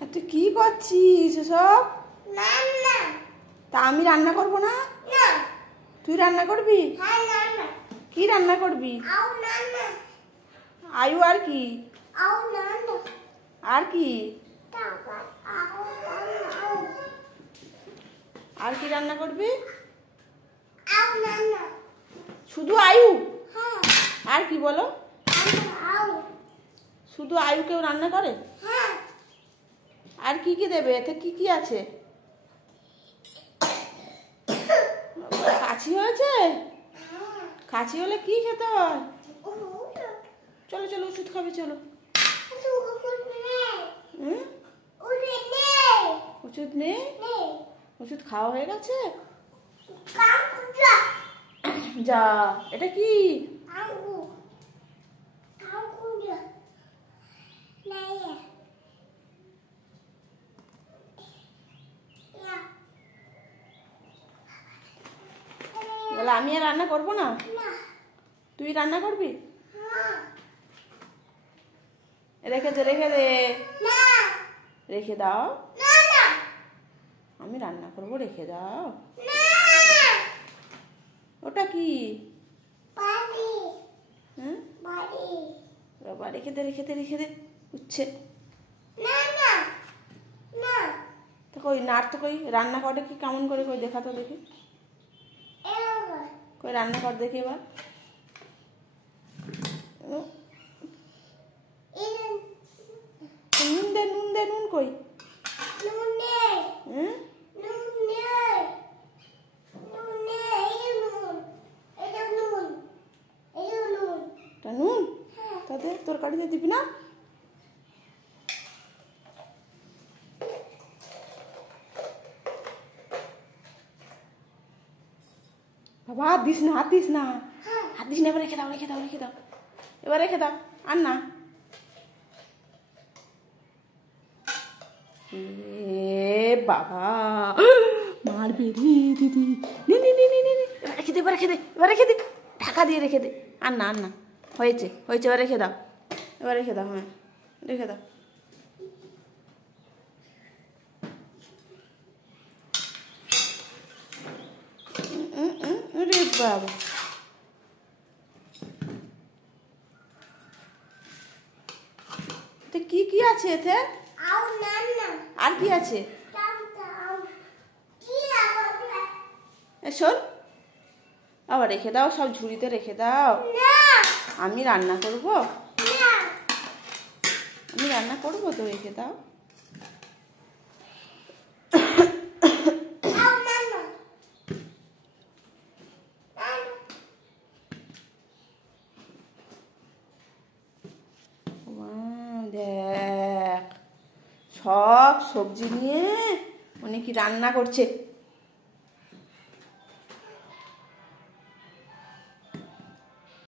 তুই কি করছিস এসব? রান্না। তা আমি রান্না করবো না? না। তুই রান্না করবি? হ্যাঁ রান্না। কি রান্না করবি? আউ রান্না। আয়ু আর কি? আউ রান্না। আর কি? তারপর আউ রান্না আউ। আর কি রান্না করবি? আউ রান্না। শুধু আয়ু? হ্যাঁ। আর কি বলো? রান্না আউ। শুধু আয়ু কেউ রান্না করে? হ্যাঁ। আর কি কি দেবে? এতে কি কি আছে? কাশি হয়েছে? কাশি হলে কি খেতে হয়? চলো চলো ওষুধ খাবে চলো। হুম? ওষুধ নেই? ওষুধ খাওয়া হয়ে গেছে? যা, এটা কি? বলে আমি আর রান্না করবো না? তুই রান্না করবি? রেখে দে রেখে দে। রেখে দাও। আমি রান্না করবো, রেখে দাও। ওটা কি? হ্যাঁ বাবা, রেখে দে রেখে দে রেখে দে। উচ্ছে তো কই নাড় তো, কই রান্না করে কি কেমন করে, কই দেখা তো দেখি। কই রান্না কর দেখি এবার। নুন দে নুন দে, নুন কই? হ্যাঁ তা নুন তাতে তরকারিতে দিবি না? বাবা হাত দিস না, হাত দিস না, হাত দিস না। এবার রেখে দাও রেখে দাও রেখে দাও। এবার রেখে দাও, আর না। এ বাবা, মারবে রে দিদি। নে নে নে নে নে নে। এবার রেখে দে, এবার রেখে দে, এবার রেখে দে। ঢাকা দিয়ে রেখে দে। আর না আর না, হয়েছে হয়েছে, এবার রেখে দাও। এবার রেখে দাও, হ্যাঁ রেখে দাও। রে বাবা, তো কি কি আছে এতে? আর কি আছে? শোন, আবার রেখে দাও, সব ঝুড়িতে রেখে দাও। আমি রান্না করব, আমি রান্না করবো তো, রেখে দাও। দেখ, সব সবজি নিয়ে উনি কি রান্না করছে।